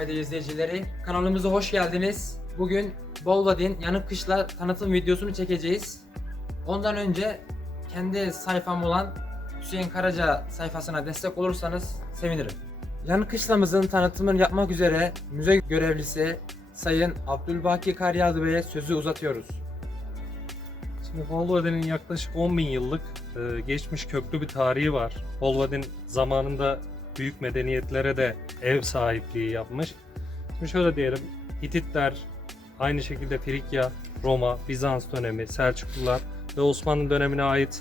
Payda izleyicileri. Kanalımıza hoş geldiniz. Bugün Bolvadin yanık kışla tanıtım videosunu çekeceğiz. Ondan önce kendi sayfam olan Hüseyin Karaca sayfasına destek olursanız sevinirim. Yanık kışlamızın tanıtımını yapmak üzere müze görevlisi Sayın Abdülbaki Karyalı Bey'e sözü uzatıyoruz. Şimdi Bolvadin'in yaklaşık 10 bin yıllık e, geçmiş köklü bir tarihi var. Bolvadin zamanında büyük medeniyetlere de ev sahipliği yapmış. Şimdi şöyle diyelim, Hititler, aynı şekilde Frikya, Roma, Bizans dönemi, Selçuklular ve Osmanlı dönemine ait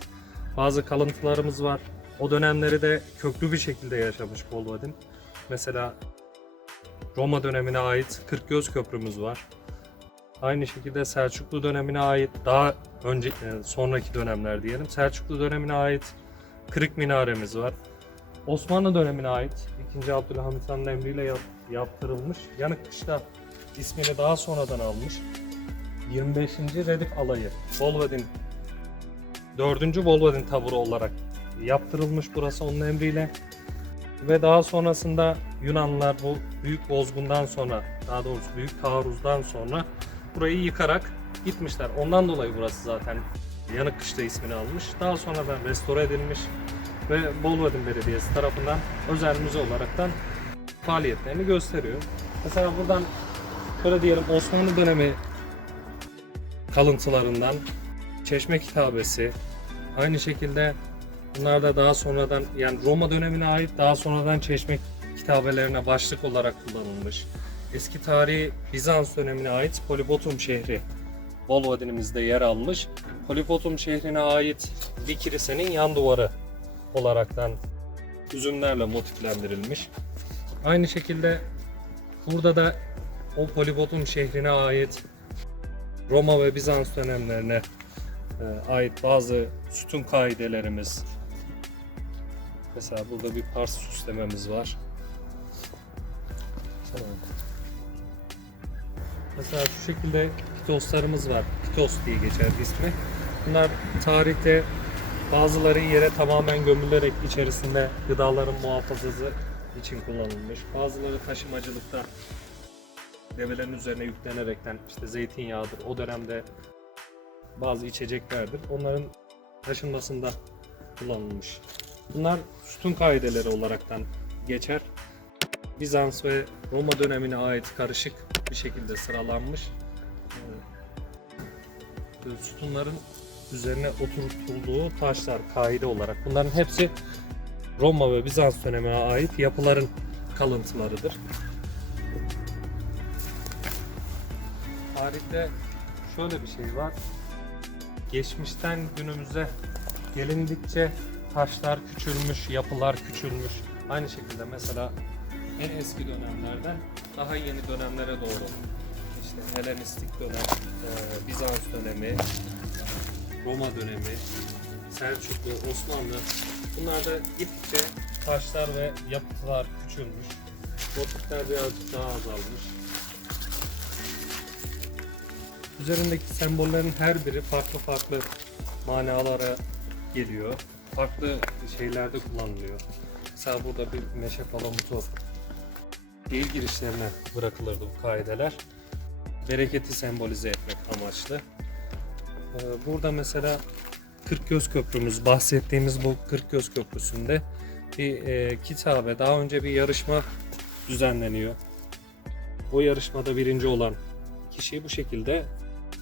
bazı kalıntılarımız var. O dönemleri de köklü bir şekilde yaşamış Bolvadin. Mesela Roma dönemine ait Kırkgöz Köprümüz var. Aynı şekilde Selçuklu dönemine ait daha önce e, sonraki dönemler diyelim. Selçuklu dönemine ait Kırık Minaremiz var. Osmanlı dönemine ait 2. Abdülhamit Han'ın emriyle yap- yaptırılmış. Yanık Kışla ismini daha sonradan almış. 25. Redif Alayı. Bolvadin 4. Bolvadin taburu olarak yaptırılmış burası onun emriyle. Ve daha sonrasında Yunanlılar bu büyük bozgundan sonra, daha doğrusu büyük taarruzdan sonra burayı yıkarak gitmişler. Ondan dolayı burası zaten Yanık Kışla ismini almış. Daha sonradan restore edilmiş ve Bolvadin Belediyesi tarafından özel müze olaraktan faaliyetlerini gösteriyor. Mesela buradan şöyle diyelim Osmanlı dönemi kalıntılarından Çeşme Kitabesi aynı şekilde bunlar da daha sonradan yani Roma dönemine ait daha sonradan Çeşme kitabelerine başlık olarak kullanılmış. Eski tarihi Bizans dönemine ait Polibotum şehri Bolvadin'imizde yer almış. Polibotum şehrine ait bir kilisenin yan duvarı olaraktan üzümlerle motiflendirilmiş. Aynı şekilde burada da o Polibotum şehrine ait Roma ve Bizans dönemlerine e, ait bazı sütun kaidelerimiz. Mesela burada bir pars süslememiz var. Mesela şu şekilde pitoslarımız var. Pitos diye geçer ismi. Bunlar tarihte bazıları yere tamamen gömülerek içerisinde gıdaların muhafazası için kullanılmış. Bazıları taşımacılıkta develerin üzerine yüklenerekten işte zeytinyağıdır. O dönemde bazı içeceklerdir. Onların taşınmasında kullanılmış. Bunlar sütun kaideleri olaraktan geçer. Bizans ve Roma dönemine ait karışık bir şekilde sıralanmış. Ee, Sütunların üzerine oturtulduğu taşlar kaide olarak. Bunların hepsi Roma ve Bizans dönemine ait yapıların kalıntılarıdır. Tarihte şöyle bir şey var. Geçmişten günümüze gelindikçe taşlar küçülmüş, yapılar küçülmüş. Aynı şekilde mesela en eski dönemlerden daha yeni dönemlere doğru işte Helenistik dönem, e, Bizans dönemi, Roma dönemi, Selçuklu, Osmanlı bunlarda gittikçe taşlar ve yapılar küçülmüş. Motifler birazcık daha azalmış. Üzerindeki sembollerin her biri farklı farklı manalara geliyor. Farklı şeylerde kullanılıyor. Mesela burada bir meşe palamutu değil girişlerine bırakılırdı bu kaideler. Bereketi sembolize etmek amaçlı. Ee, Burada mesela Kırkgöz Köprümüz, bahsettiğimiz bu Kırkgöz Köprüsü'nde bir e, kitabe, daha önce bir yarışma düzenleniyor. O yarışmada birinci olan kişiyi bu şekilde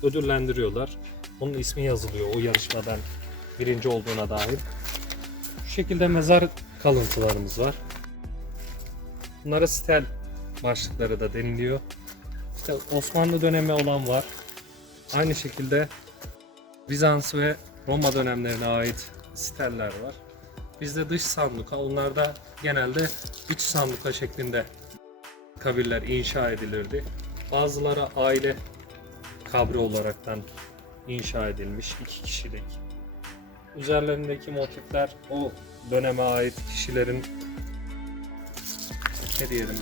ödüllendiriyorlar. Onun ismi yazılıyor o yarışmadan birinci olduğuna dair. Şu şekilde mezar kalıntılarımız var. Bunlara stel başlıkları da deniliyor. İşte Osmanlı dönemi olan var. Aynı şekilde Bizans ve Roma dönemlerine ait steller var. Bizde dış sanduka, onlarda genelde iç sanduka şeklinde kabirler inşa edilirdi. Bazıları aile kabri olaraktan inşa edilmiş iki kişilik. Üzerlerindeki motifler o döneme ait kişilerin ne diyelim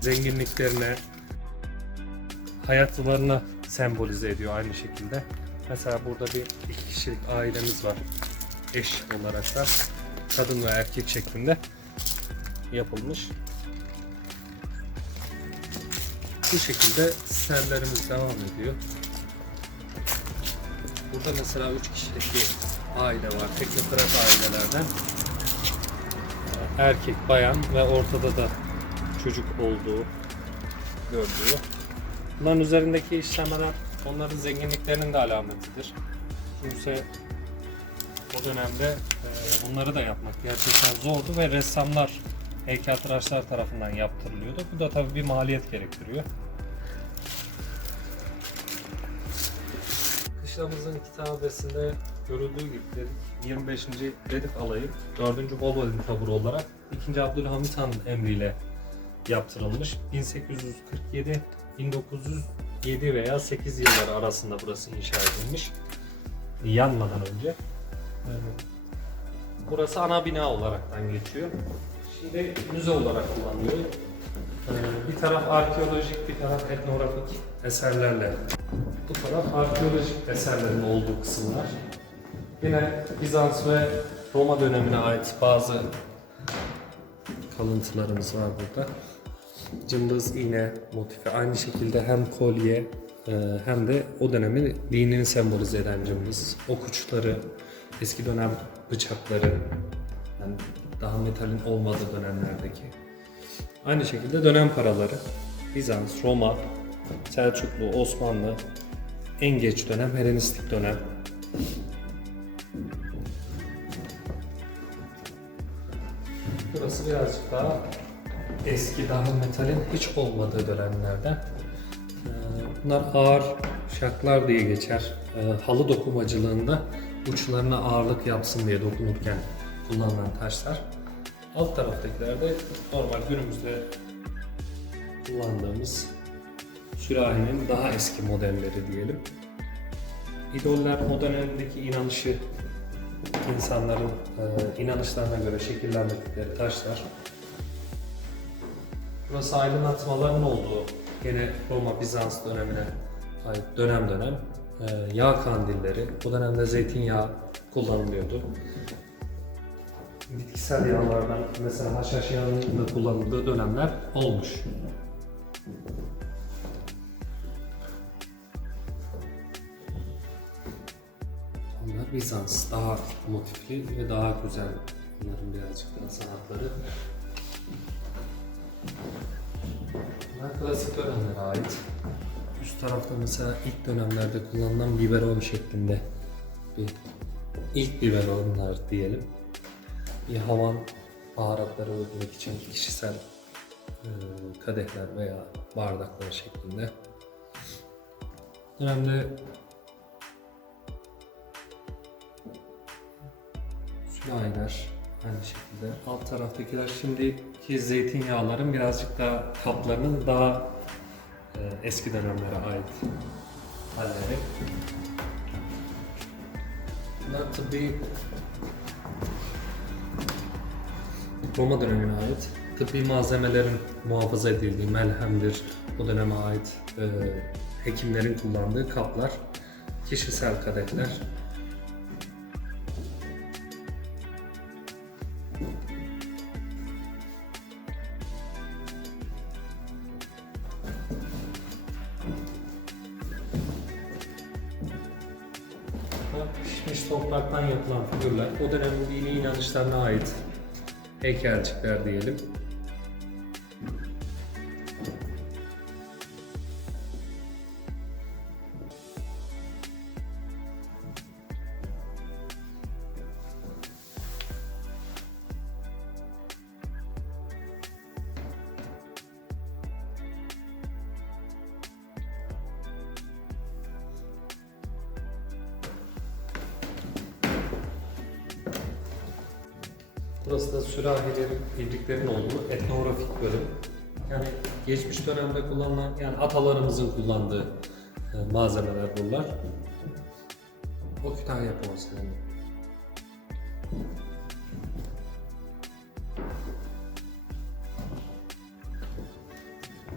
zenginliklerine, hayatlarına sembolize ediyor aynı şekilde. Mesela burada bir iki kişilik ailemiz var. Eş olarak da kadın ve erkek şeklinde yapılmış. Bu şekilde serlerimiz devam ediyor. Burada mesela 3 kişilik bir aile var. Teknokrat ailelerden. Erkek, bayan ve ortada da çocuk olduğu gördüğü. Bunların üzerindeki işlemeler onların zenginliklerinin de alametidir. Kimse o dönemde e, bunları da yapmak gerçekten zordu ve ressamlar, heykeltıraşlar tarafından yaptırılıyordu. Bu da tabii bir maliyet gerektiriyor. Kışlamızın kitabesinde görüldüğü gibi dedik 25. Redif alayı 4. Volvodin taburu olarak 2. Abdülhamit Han'ın emriyle yaptırılmış. 1847 1907 veya 8 yılları arasında burası inşa edilmiş. Yanmadan önce. Burası ana bina olaraktan geçiyor. Şimdi müze olarak kullanılıyor. Ee, Bir taraf arkeolojik, bir taraf etnografik eserlerle. Bu taraf arkeolojik eserlerin olduğu kısımlar. Yine Bizans ve Roma dönemine ait bazı kalıntılarımız var burada. Cımbız, iğne motifi aynı şekilde hem kolye e, hem de o dönemin dinini sembolize eden cımbız. Ok uçları, eski dönem bıçakları, yani daha metalin olmadığı dönemlerdeki. Aynı şekilde dönem paraları. Bizans, Roma, Selçuklu, Osmanlı, en geç dönem Helenistik dönem. Burası birazcık daha eski, daha metalin hiç olmadığı dönemlerden. Ee, Bunlar ağır şaklar diye geçer. Ee, Halı dokumacılığında uçlarına ağırlık yapsın diye dokunurken kullanılan taşlar. Alt taraftakiler de normal günümüzde kullandığımız sürahinin daha eski modelleri diyelim. İdoller o dönemdeki inanışı insanların e, inanışlarına göre şekillendirdikleri taşlar. Burası aydınlatmaların olduğu, gene Roma Bizans dönemine ait dönem dönem e, yağ kandilleri. O dönemde zeytinyağı kullanılıyordu. Bitkisel yağlardan mesela haşhaş yağının da kullanıldığı dönemler olmuş. Onlar Bizans, daha motifli ve daha güzel. Bunların birazcık daha sanatları. Bunlar klasik dönemlere ait. Üst tarafta mesela ilk dönemlerde kullanılan biberon şeklinde bir ilk biberonlar diyelim. Bir havan baharatları öldürmek için kişisel kadehler veya bardaklar şeklinde. Dönemde Sürahiler aynı şekilde. Alt taraftakiler şimdiki zeytinyağların birazcık daha kaplarının daha e, eski dönemlere ait halleri. Bunlar tıbbi Roma dönemine ait tıbbi malzemelerin muhafaza edildiği melhemdir, o döneme ait e, hekimlerin kullandığı kaplar, kişisel kadehler, inanışlarına ait heykelcikler diyelim. Burası da sürahilerin, ibriklerin olduğu etnografik bölüm. Yani geçmiş dönemde kullanılan, yani atalarımızın kullandığı e, malzemeler bunlar. O Kütahya yapılması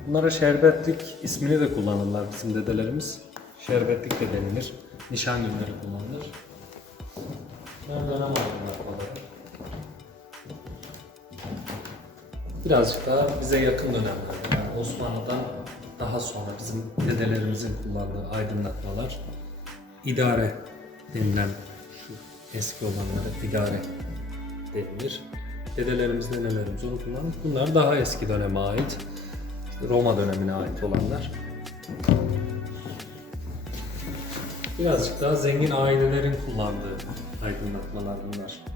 Bunlara şerbetlik ismini de kullanırlar bizim dedelerimiz. Şerbetlik de denilir. Nişan günleri kullanılır. Ben dönem aydınlatmaları. Birazcık daha bize yakın dönemlerde yani Osmanlı'dan daha sonra bizim dedelerimizin kullandığı aydınlatmalar idare denilen şu eski olanlara idare denilir. Dedelerimiz, nenelerimiz onu kullandı. Bunlar daha eski döneme ait. Roma dönemine ait olanlar. Birazcık daha zengin ailelerin kullandığı aydınlatmalar bunlar.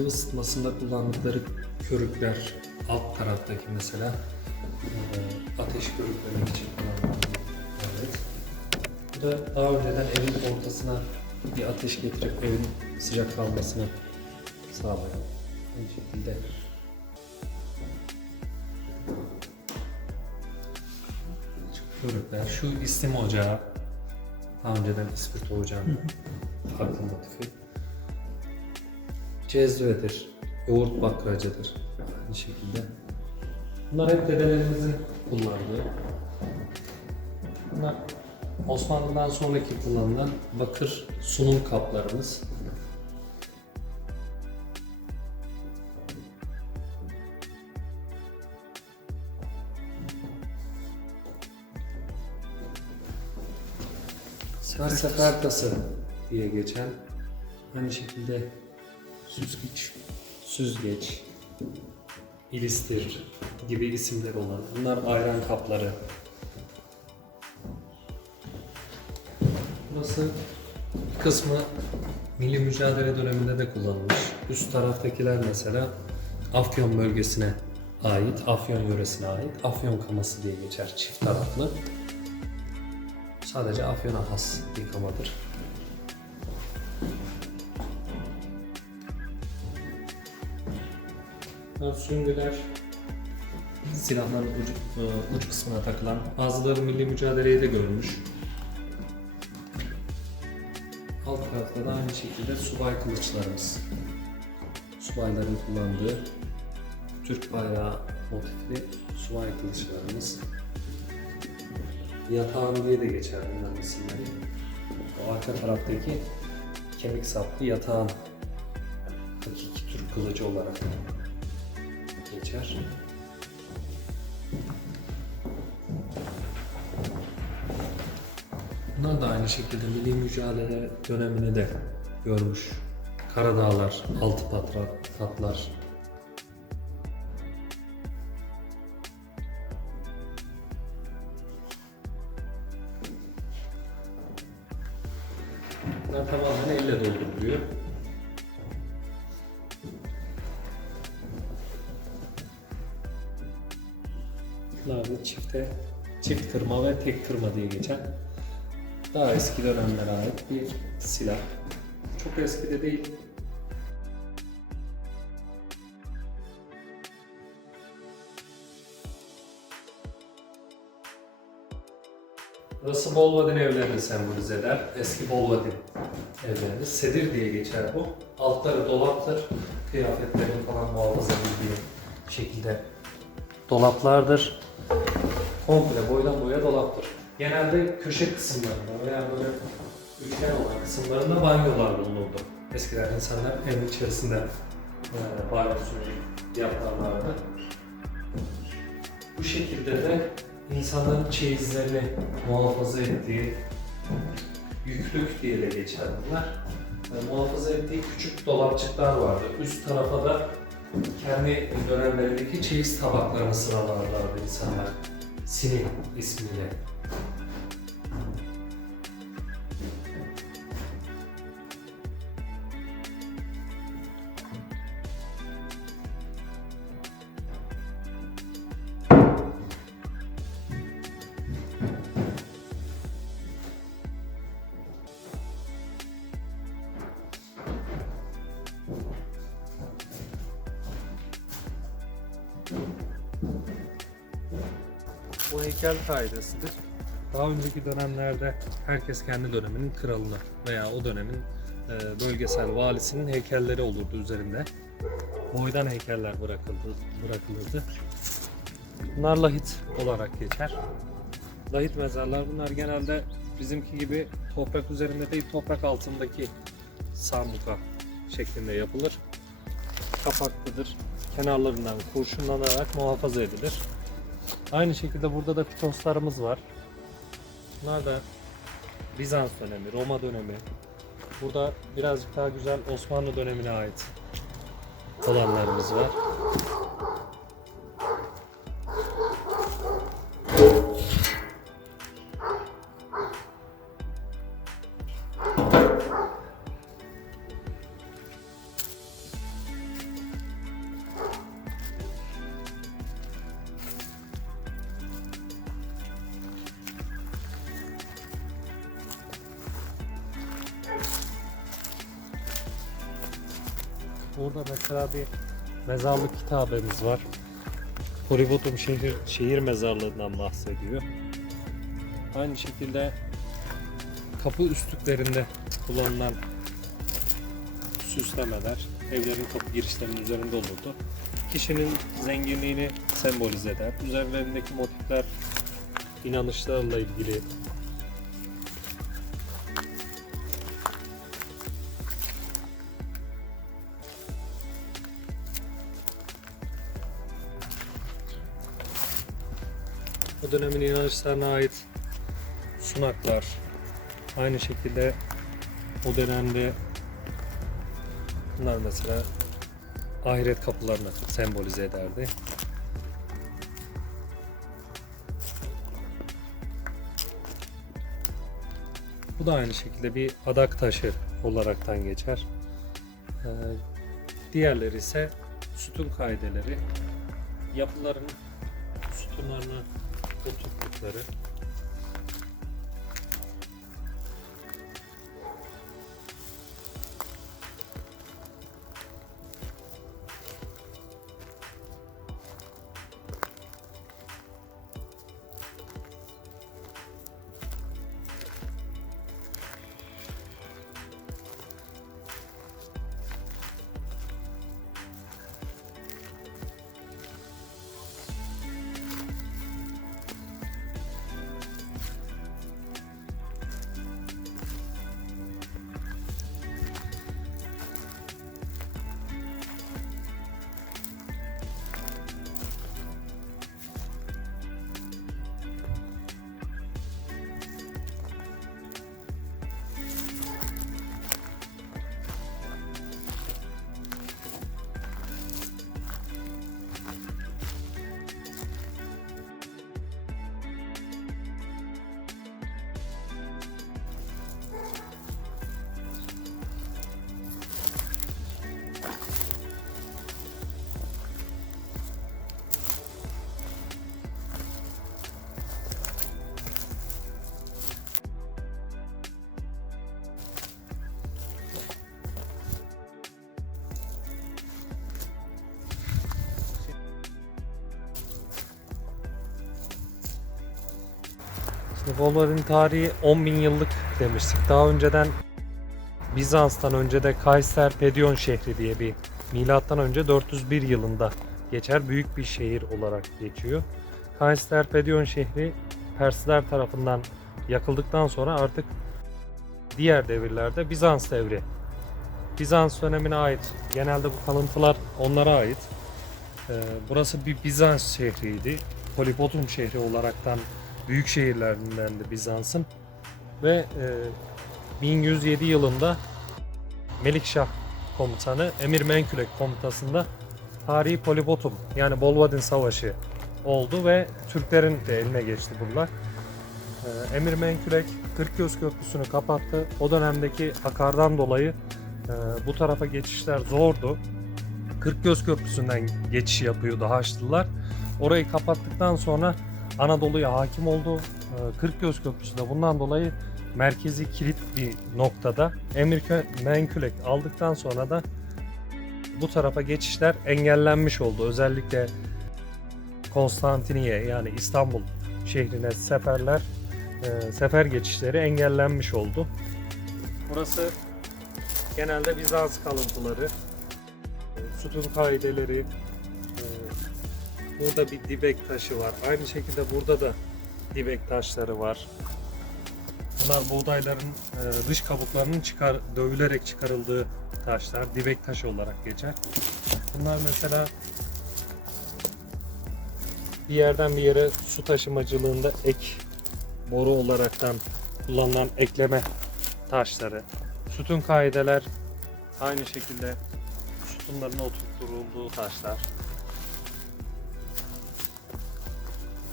Ev ısıtmasında kullandıkları körükler alt taraftaki mesela e, ateş körüklemek için kullanılan evet. Bu da daha önceden evin ortasına bir ateş getirip evin sıcak kalmasını sağlayan aynı şekilde körükler. Şu istim ocağı daha önceden ispirto ocağının farklı motifi. Cezvedir, yoğurt bakracıdır aynı şekilde. Bunlar hep dedelerimizin kullandığı. Bunlar Osmanlı'dan sonraki kullanılan bakır sunum kaplarımız. Sefer sefer tası diye geçen aynı şekilde süzgeç, süzgeç, ilistir gibi isimler olan bunlar ayran kapları. Burası bir kısmı milli mücadele döneminde de kullanılmış. Üst taraftakiler mesela Afyon bölgesine ait, Afyon yöresine ait Afyon kaması diye geçer çift taraflı. Sadece Afyon'a has bir kamadır. Süngüler, silahların ucu, e, uç kısmına takılan. Bazıları milli mücadeleye de görmüş. Alt tarafta da aynı şekilde subay kılıçlarımız. Subayların kullandığı Türk bayrağı motifli subay kılıçlarımız. Yatağın diye de geçer bunların isimleri. O arka taraftaki kemik saplı yatağın hakiki Türk kılıcı olarak geçer. Bunlar da aynı şekilde milli mücadele dönemini de görmüş. Karadağlar, altı patra, patlar. Tek kırma diye geçen daha eski dönemlere ait bir silah. Çok eski de değil. Burası Bolvadin evlerini sembolize eder. Eski Bolvadin evleri. Sedir diye geçer bu. Altları dolaptır. Kıyafetlerin falan muhafaza edildiği şekilde dolaplardır. Komple boydan boya dolaptır. Genelde köşe kısımlarında veya böyle üçgen olan kısımlarında banyolar bulunurdu. Eskiden insanlar evin içerisinde e, banyosunu yaparlardı. Bu şekilde de insanların çeyizlerini muhafaza ettiği yüklük diye de geçer bunlar. E, muhafaza ettiği küçük dolapçıklar vardı. Üst tarafa da kendi dönemlerindeki çeyiz tabaklarını sıralarlardı insanlar. Sini ismiyle. Heykel kaidesidir. Daha önceki dönemlerde herkes kendi döneminin kralına veya o dönemin e, bölgesel valisinin heykelleri olurdu üzerinde. Boydan heykeller bırakıldı, bırakılırdı. Bunlar lahit olarak geçer. lahit mezarlar bunlar genelde bizimki gibi toprak üzerinde değil toprak altındaki sambuka şeklinde yapılır. Kapaklıdır. Kenarlarından kurşunlanarak muhafaza edilir. Aynı şekilde burada da pitoslarımız var. Bunlar da Bizans dönemi, Roma dönemi. Burada birazcık daha güzel Osmanlı dönemine ait olanlarımız var. Burada mesela bir mezarlık kitabemiz var. Horibotum şehir, şehir mezarlığından bahsediyor. Aynı şekilde kapı üstlüklerinde kullanılan süslemeler evlerin kapı girişlerinin üzerinde olurdu. Kişinin zenginliğini sembolize eder. Üzerlerindeki motifler inanışlarla ilgili o dönemin inanışlarına ait sunaklar aynı şekilde o dönemde bunlar mesela ahiret kapılarını sembolize ederdi. Bu da aynı şekilde bir adak taşı olaraktan geçer. Ee, diğerleri ise sütun kaideleri. Yapıların sütunlarını oturttukları. Şimdi Volvar'ın tarihi 10.000 yıllık demiştik. Daha önceden Bizans'tan önce de Kayser Pedion şehri diye bir milattan önce 401 yılında geçer. Büyük bir şehir olarak geçiyor. Kayser Pedion şehri Persler tarafından yakıldıktan sonra artık diğer devirlerde Bizans devri. Bizans dönemine ait. Genelde bu kalıntılar onlara ait. Ee, burası bir Bizans şehriydi. Polipotum şehri olaraktan büyük şehirlerindendi Bizans'ın. Ve e, 1107 yılında Melikşah komutanı Emir Menkülek komutasında tarihi Polipotum yani Bolvadin Savaşı oldu ve Türklerin de eline geçti buralar. E, Emir Menkülek Kırkgöz Köprüsü'nü kapattı. O dönemdeki akardan dolayı e, bu tarafa geçişler zordu. Kırkgöz Köprüsü'nden geçiş yapıyordu Haçlılar. Orayı kapattıktan sonra Anadolu'ya hakim oldu. Ee, Kırkgöz Köprüsü de bundan dolayı merkezi kilit bir noktada. Emir Menkülek aldıktan sonra da bu tarafa geçişler engellenmiş oldu. Özellikle Konstantiniye yani İstanbul şehrine seferler, e, sefer geçişleri engellenmiş oldu. Burası genelde Bizans kalıntıları, e, sütun kaideleri, Burada bir dibek taşı var. Aynı şekilde burada da dibek taşları var. Bunlar buğdayların e, dış kabuklarının çıkar, dövülerek çıkarıldığı taşlar. Dibek taşı olarak geçer. Bunlar mesela bir yerden bir yere su taşımacılığında ek boru olaraktan kullanılan ekleme taşları. Sütun kaideler aynı şekilde sütunların oturtulduğu taşlar.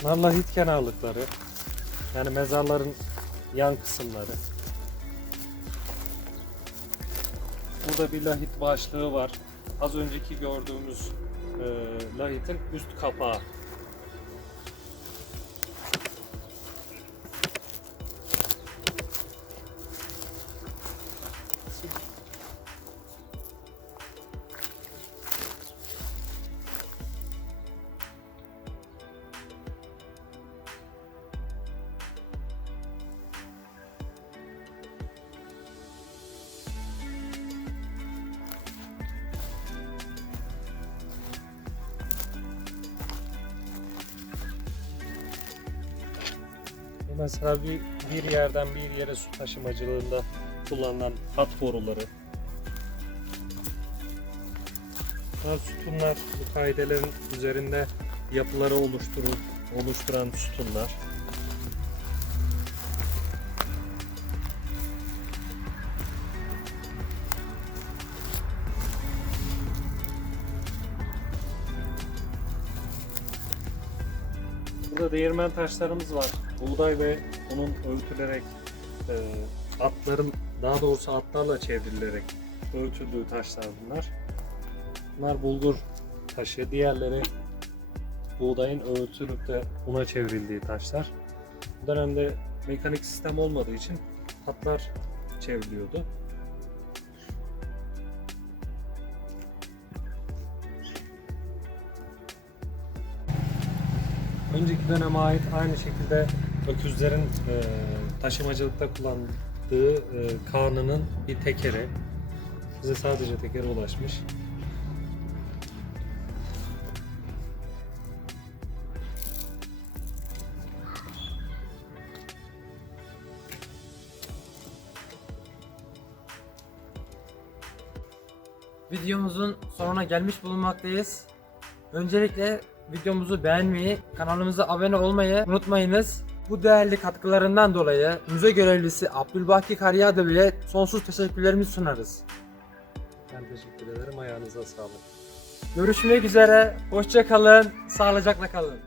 Bunlar lahit kenarlıkları. Yani mezarların yan kısımları. Burada bir lahit başlığı var. Az önceki gördüğümüz e, lahitin üst kapağı. Mesela bir, bir yerden bir yere su taşımacılığında kullanılan hat boruları. Bunlar sütunlar, bu kaidelerin üzerinde yapıları oluşturur, oluşturan sütunlar. Burada değirmen taşlarımız var. Buğday ve onun öğütülerek e, atların daha doğrusu atlarla çevrilerek öğütüldüğü taşlar bunlar. Bunlar bulgur taşı, diğerleri buğdayın öğütülüp de una çevrildiği taşlar. Bu dönemde mekanik sistem olmadığı için hatlar çevriliyordu. Önceki döneme ait aynı şekilde öküzlerin e, taşımacılıkta kullandığı e, kanının bir tekeri. Bize sadece tekere ulaşmış. Videomuzun sonuna gelmiş bulunmaktayız. Öncelikle videomuzu beğenmeyi, kanalımıza abone olmayı unutmayınız. Bu değerli katkılarından dolayı müze görevlisi Abdülbaki Karyada bile sonsuz teşekkürlerimizi sunarız. Ben teşekkür ederim. Ayağınıza sağlık. Görüşmek üzere, hoşça kalın, sağlıcakla kalın.